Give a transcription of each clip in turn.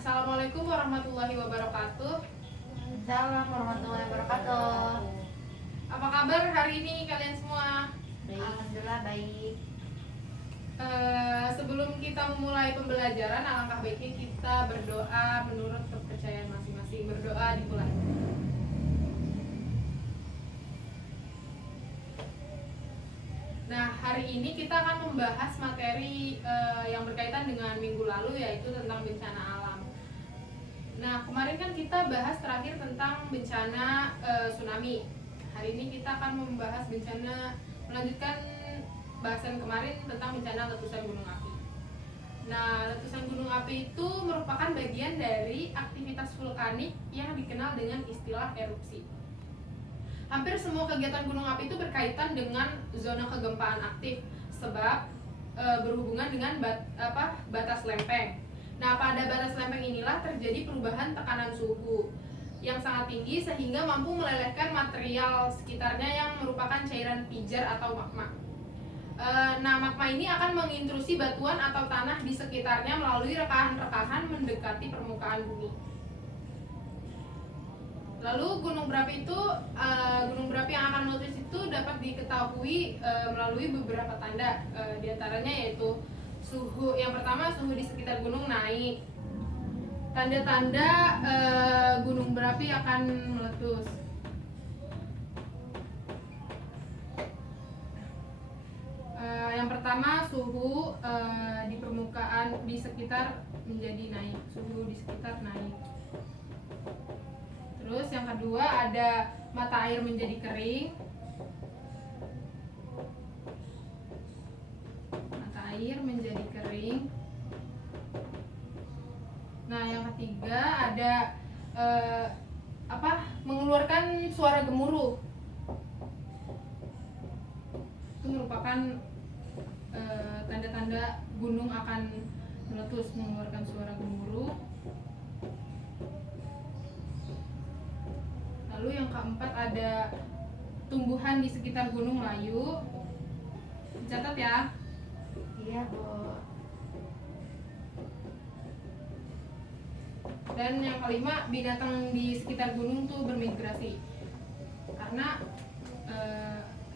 Assalamualaikum warahmatullahi wabarakatuh. Salam warahmatullahi wabarakatuh. Apa kabar hari ini kalian semua? Baik. Alhamdulillah baik. Sebelum kita memulai pembelajaran, alangkah baiknya kita berdoa menurut kepercayaan masing-masing. Berdoa dimulai. Nah, hari ini kita akan membahas materi yang berkaitan dengan minggu lalu, yaitu tentang bencana alam. Nah, kemarin kan kita bahas terakhir tentang bencana tsunami. Hari ini kita akan membahas melanjutkan bahasan kemarin tentang bencana letusan gunung api. Nah, letusan gunung api itu merupakan bagian dari aktivitas vulkanik yang dikenal dengan istilah erupsi. Hampir semua kegiatan gunung api itu berkaitan dengan zona kegempaan aktif, sebab berhubungan dengan batas lempeng. Nah, pada batas lempeng inilah terjadi perubahan tekanan suhu yang sangat tinggi sehingga mampu melelehkan material sekitarnya yang merupakan cairan pijar atau magma. Nah, magma ini akan mengintrusi batuan atau tanah di sekitarnya melalui rekahan-rekahan mendekati permukaan bumi. Lalu gunung berapi yang akan meletus itu dapat diketahui melalui beberapa tanda, diantaranya yaitu suhu. Yang pertama, suhu di sekitar gunung naik. Tanda-tanda gunung berapi akan meletus. Yang pertama, suhu di permukaan di sekitar menjadi naik. Suhu di sekitar naik. Terus yang kedua ada mata air menjadi kering. Mata air menjadi kering. Nah, yang ketiga ada mengeluarkan suara gemuruh. Itu merupakan tanda-tanda gunung akan meletus, mengeluarkan suara gemuruh. Lalu yang keempat ada tumbuhan di sekitar gunung layu. Dicatat ya. Iya, Bu. Dan yang kelima, binatang di sekitar gunung tuh bermigrasi. Karena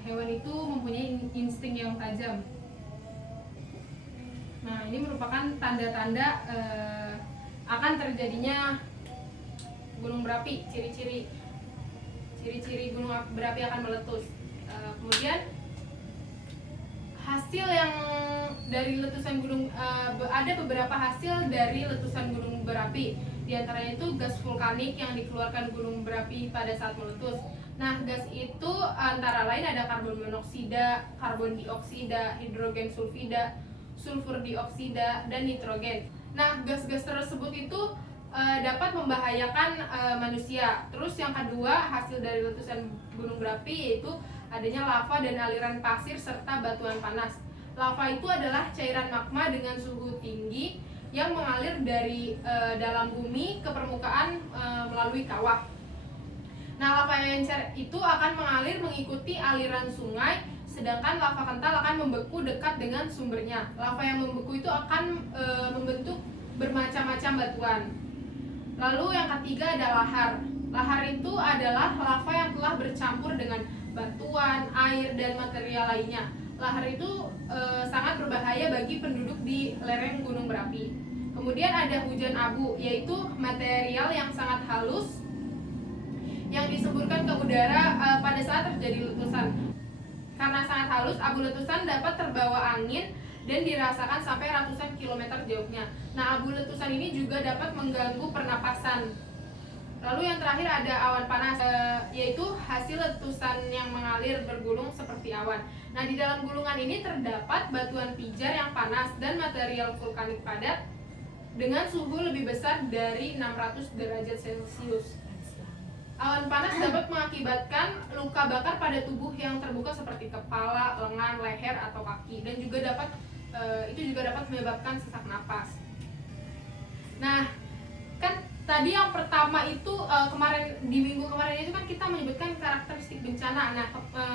hewan itu mempunyai insting yang tajam. Nah, ini merupakan tanda-tanda akan terjadinya gunung berapi, ciri-ciri gunung berapi akan meletus. Kemudian hasil yang dari letusan gunung, ada beberapa hasil dari letusan gunung berapi. Di antaranya itu gas vulkanik yang dikeluarkan gunung berapi pada saat meletus. Nah, gas itu antara lain ada karbon monoksida, karbon dioksida, hidrogen sulfida, sulfur dioksida, dan nitrogen. Nah, gas-gas tersebut itu dapat membahayakan manusia. Terus yang kedua, hasil dari letusan gunung berapi yaitu adanya lava dan aliran pasir serta batuan panas. Lava itu adalah cairan magma dengan suhu tinggi yang mengalir dari dalam bumi ke permukaan melalui kawah. Nah, lava encer itu akan mengalir mengikuti aliran sungai, sedangkan lava kental akan membeku dekat dengan sumbernya. Lava yang membeku itu akan membentuk bermacam-macam batuan. Lalu yang ketiga ada lahar. Lahar itu adalah lava yang telah bercampur dengan batuan, air, dan material lainnya. Lahar itu sangat berbahaya bagi penduduk di lereng gunung berapi. Kemudian ada hujan abu, yaitu material yang sangat halus yang disemburkan ke udara pada saat terjadi letusan. Karena sangat halus, abu letusan dapat terbawa angin dan dirasakan sampai ratusan kilometer jauhnya. Nah, abu letusan ini juga dapat mengganggu pernapasan. Lalu yang terakhir ada awan panas, yaitu hasil letusan yang mengalir bergulung seperti awan. Nah, di dalam gulungan ini terdapat batuan pijar yang panas dan material vulkanik padat dengan suhu lebih besar dari 600 derajat Celcius. Awan panas dapat mengakibatkan luka bakar pada tubuh yang terbuka seperti kepala, lengan, leher, atau kaki, dan juga dapat menyebabkan sesak napas. Nah, kan tadi yang pertama itu di minggu kemarin itu kan kita menyebutkan karakteristik bencana. Nah,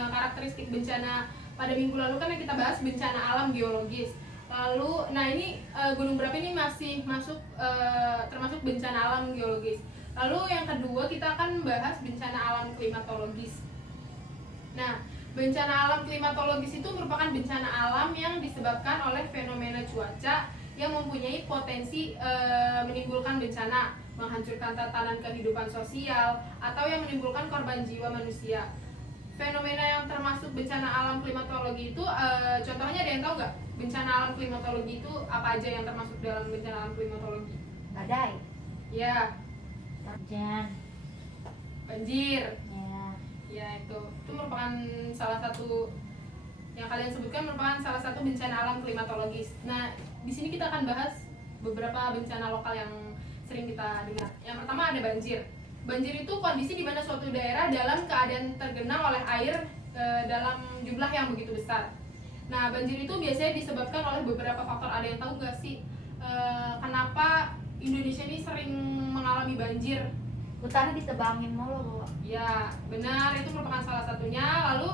karakteristik bencana pada minggu lalu kan yang kita bahas bencana alam geologis. Lalu, nah ini gunung berapi ini masih masuk termasuk bencana alam geologis. Lalu yang kedua kita akan bahas bencana alam klimatologis. Nah, bencana alam klimatologis itu merupakan bencana alam yang disebabkan oleh fenomena cuaca yang mempunyai potensi menimbulkan bencana, menghancurkan tatanan kehidupan sosial, atau yang menimbulkan korban jiwa manusia. Fenomena yang termasuk bencana alam klimatologi itu, contohnya ada yang tahu nggak? Bencana alam klimatologi itu apa aja yang termasuk dalam bencana alam klimatologi? Badai. Ya, Hujan. banjir. Ya. Ya, itu merupakan salah satu yang kalian sebutkan, merupakan salah satu bencana alam klimatologis. Nah, di sini kita akan bahas beberapa bencana lokal yang sering kita dengar. Yang pertama ada banjir. Banjir itu kondisi di mana suatu daerah dalam keadaan tergenang oleh air dalam jumlah yang begitu besar. Nah, banjir itu biasanya disebabkan oleh beberapa faktor. Ada yang tahu nggak sih kenapa Indonesia ini sering mengalami banjir? Hutannya ditebangin mulu, Bu. Ya, benar, itu merupakan salah satunya. Lalu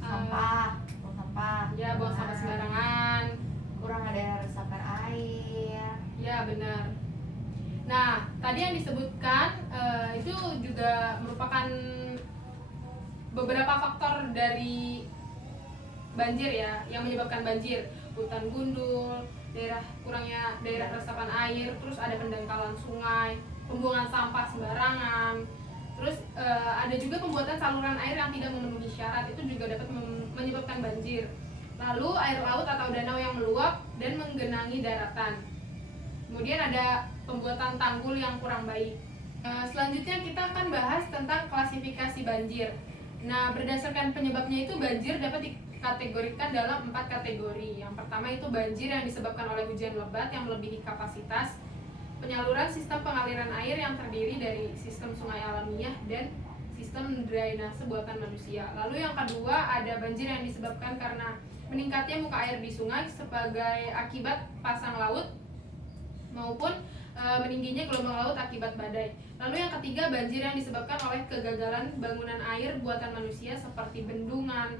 Sampah, buang sampah. ya, buang sampah sembarangan. Kurang ada resapan air. Ya, benar. Nah, tadi yang disebutkan itu juga merupakan beberapa faktor dari banjir ya, yang menyebabkan banjir. Hutan gundul, kurangnya daerah resapan air, terus ada pendangkalan sungai, pembuangan sampah sembarangan. Terus ada juga pembuatan saluran air yang tidak memenuhi syarat, itu juga dapat menyebabkan banjir. Lalu air laut atau danau yang meluap dan menggenangi daratan. Kemudian ada pembuatan tanggul yang kurang baik. Selanjutnya kita akan bahas tentang klasifikasi banjir. Nah, berdasarkan penyebabnya itu banjir dapat dikategorikan dalam 4 kategori. Yang pertama itu banjir yang disebabkan oleh hujan lebat yang melebihi kapasitas, penyaluran sistem pengaliran air yang terdiri dari sistem sungai alamiah dan sistem drainase buatan manusia. Lalu yang kedua ada banjir yang disebabkan karena meningkatnya muka air di sungai sebagai akibat pasang laut maupun meningginya gelombang laut akibat badai. Lalu yang ketiga banjir yang disebabkan oleh kegagalan bangunan air buatan manusia seperti bendungan,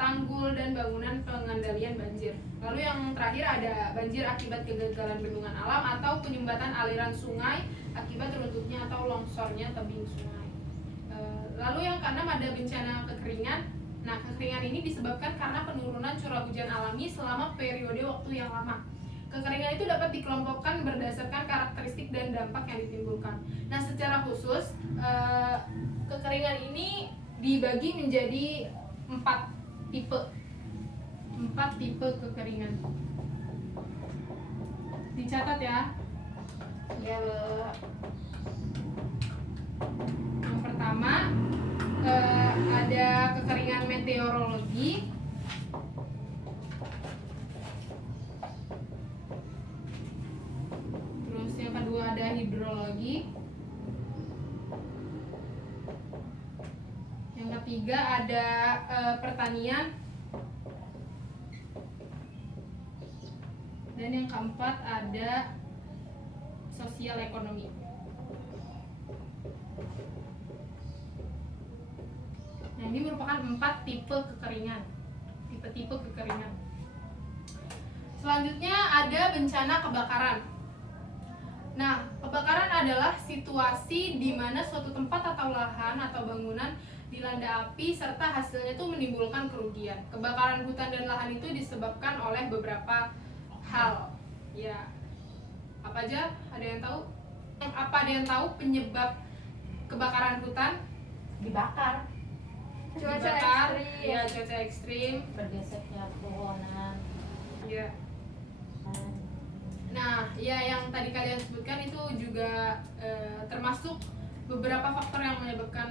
tanggul, dan bangunan pengendalian banjir. Lalu yang terakhir ada banjir akibat kegagalan bendungan alam atau penyumbatan aliran sungai akibat runtuhnya atau longsornya tebing sungai. Lalu yang keenam ada bencana kekeringan. Nah, kekeringan ini disebabkan karena penurunan curah hujan alami selama periode waktu yang lama. Kekeringan itu dapat dikelompokkan berdasarkan karakteristik dan dampak yang ditimbulkan. Nah, secara khusus kekeringan ini dibagi menjadi 4 tipe. 4 tipe kekeringan. Dicatat ya. Iya, Bu. Yang pertama ada kekeringan meteorologi. Terus yang kedua ada hidrologi. Yang ketiga ada pertanian. Dan yang keempat ada sosial ekonomi. Nah, ini merupakan 4 tipe kekeringan. Tipe-tipe kekeringan. Selanjutnya ada bencana kebakaran. Nah, kebakaran adalah situasi di mana suatu tempat atau lahan atau bangunan dilanda api serta hasilnya itu menimbulkan kerugian. Kebakaran hutan dan lahan itu disebabkan oleh beberapa hal. Ya, apa aja? Ada yang tahu? Ada yang tahu penyebab kebakaran hutan? Dibakar. Cuaca Dibakar. ekstrim. Ya, cuaca ekstrim. Bergeseknya pohonan. Ya. Nah, ya yang tadi kalian sebutkan itu juga termasuk beberapa faktor yang menyebabkan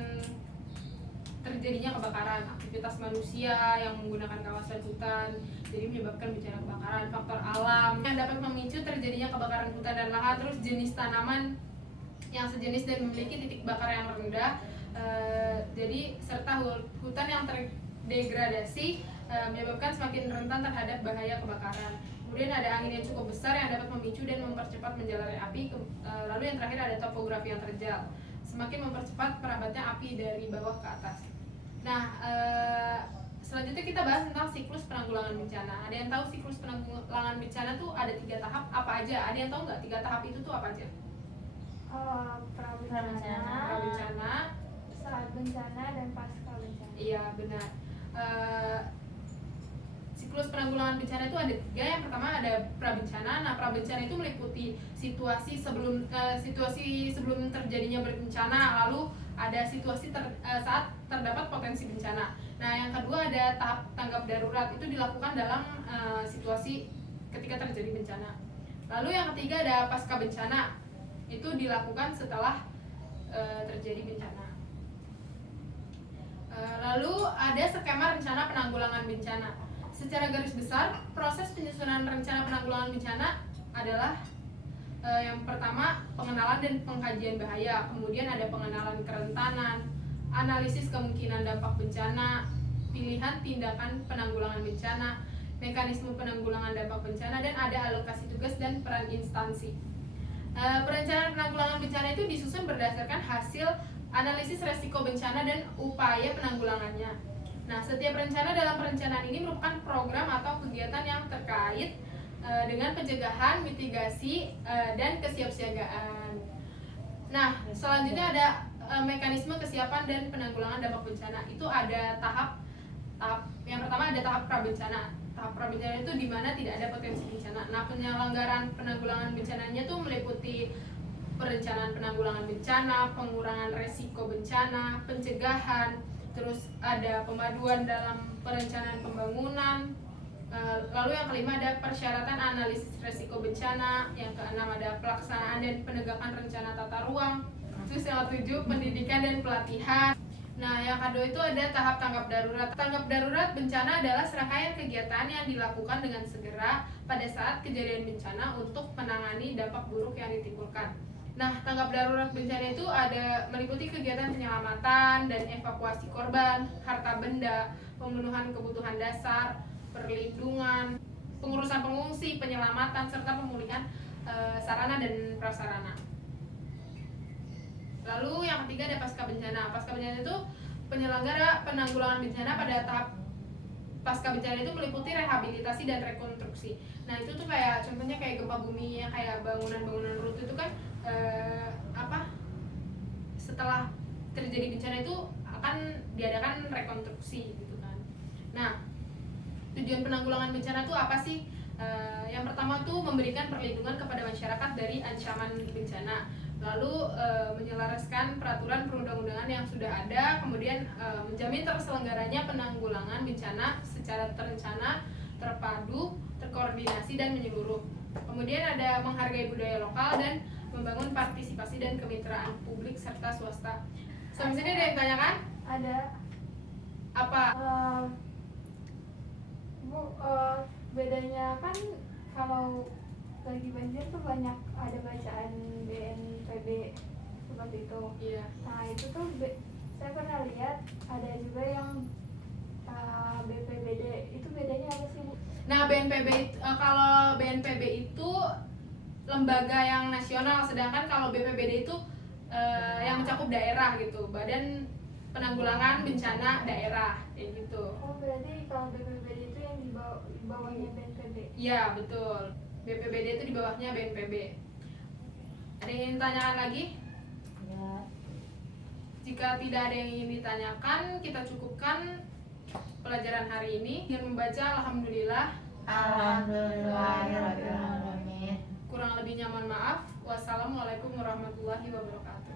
terjadinya kebakaran. Aktivitas manusia yang menggunakan kawasan hutan jadi menyebabkan bencana kebakaran. Faktor alam yang dapat memicu terjadinya kebakaran hutan dan lahan. Terus jenis tanaman yang sejenis dan memiliki titik bakar yang rendah. Jadi serta hutan yang terdegradasi menyebabkan semakin rentan terhadap bahaya kebakaran. Kemudian ada angin yang cukup besar yang dapat memicu dan mempercepat menjalarnya api. Lalu yang terakhir ada topografi yang terjal, semakin mempercepat perabatnya api dari bawah ke atas. Nah, Selanjutnya kita bahas tentang siklus penanggulangan bencana. Ada yang tahu siklus penanggulangan bencana tuh ada 3 tahap apa aja? Ada yang tahu nggak 3 tahap itu tuh apa aja? Prabencana, Prabencana, saat bencana, dan pasca bencana. iya benar. Siklus penanggulangan bencana itu ada 3. Yang pertama ada prabencana. Nah, prabencana itu meliputi situasi sebelum terjadinya bencana, lalu ada situasi saat terdapat potensi bencana. Nah, yang kedua ada tahap tanggap darurat, itu dilakukan dalam situasi ketika terjadi bencana. Lalu yang ketiga ada pasca bencana, itu dilakukan setelah terjadi bencana. Lalu ada skema rencana penanggulangan bencana. Secara garis besar, proses penyusunan rencana penanggulangan bencana adalah yang pertama pengenalan dan pengkajian bahaya, kemudian ada pengenalan kerentanan, analisis kemungkinan dampak bencana, pilihan tindakan penanggulangan bencana, mekanisme penanggulangan dampak bencana, dan ada alokasi tugas dan peran instansi. Perencanaan penanggulangan bencana itu disusun berdasarkan hasil analisis resiko bencana dan upaya penanggulangannya. Nah, setiap rencana dalam perencanaan ini merupakan program atau kegiatan yang terkait dengan pencegahan, mitigasi, dan kesiapsiagaan. Nah, selanjutnya ada mekanisme kesiapan dan penanggulangan dampak bencana. Itu ada tahap yang pertama ada tahap prabencana. Tahap prabencana itu di mana tidak ada potensi bencana. Nah, penyelenggaraan penanggulangan bencananya itu meliputi perencanaan penanggulangan bencana, pengurangan resiko bencana, pencegahan, terus ada pemaduan dalam perencanaan pembangunan. Lalu yang kelima ada persyaratan analisis resiko bencana, yang keenam ada pelaksanaan dan penegakan rencana tata ruang, terus yang ketujuh pendidikan dan pelatihan. Nah, yang kedua itu ada tahap tanggap darurat. Tanggap darurat bencana adalah serangkaian kegiatan yang dilakukan dengan segera pada saat kejadian bencana untuk menangani dampak buruk yang ditimbulkan. Nah, tanggap darurat bencana itu ada meliputi kegiatan penyelamatan dan evakuasi korban, harta benda, pemenuhan kebutuhan dasar, perlindungan, pengurusan pengungsi, penyelamatan, serta pemulihan sarana dan prasarana. Lalu yang ketiga ada pasca bencana. Pasca bencana itu penyelenggara penanggulangan bencana pada tahap pasca bencana itu meliputi rehabilitasi dan rekonstruksi. Nah, itu tuh kayak contohnya kayak gempa bumi, ya, kayak bangunan-bangunan runtuh itu kan setelah terjadi bencana itu akan diadakan rekonstruksi gitu kan. Nah, tujuan penanggulangan bencana itu apa sih? Yang pertama tuh memberikan perlindungan kepada masyarakat dari ancaman bencana, lalu menyelaraskan peraturan perundang-undangan yang sudah ada, kemudian menjamin terselenggaranya penanggulangan bencana secara terencana, terpadu, terkoordinasi, dan menyeluruh. Kemudian ada menghargai budaya lokal dan membangun partisipasi dan kemitraan publik serta swasta. Sampai sini ada yang tanyakan? Ada. Apa? Bu, bedanya kan kalau lagi banjir tuh banyak ada bacaan BNPB seperti itu. Iya. Nah, itu tuh saya pernah lihat ada juga yang BPBD. Itu bedanya apa sih, Bu? Nah, kalau BNPB itu lembaga yang nasional, sedangkan kalau BPBD itu yang mencakup daerah gitu, Badan Penanggulangan Bencana Daerah, kayak gitu. Oh, berarti kalau BPBD itu yang di bawahnya BNPB. Iya, betul. BPBD itu di bawahnya BNPB. Ada yang ingin tanyakan lagi? Ya. Jika tidak ada yang ingin ditanyakan, kita cukupkan pelajaran hari ini. Dengan membaca alhamdulillah. Alhamdulillahirobbilalamin. Kurang lebihnya mohon maaf. Wassalamualaikum warahmatullahi wabarakatuh.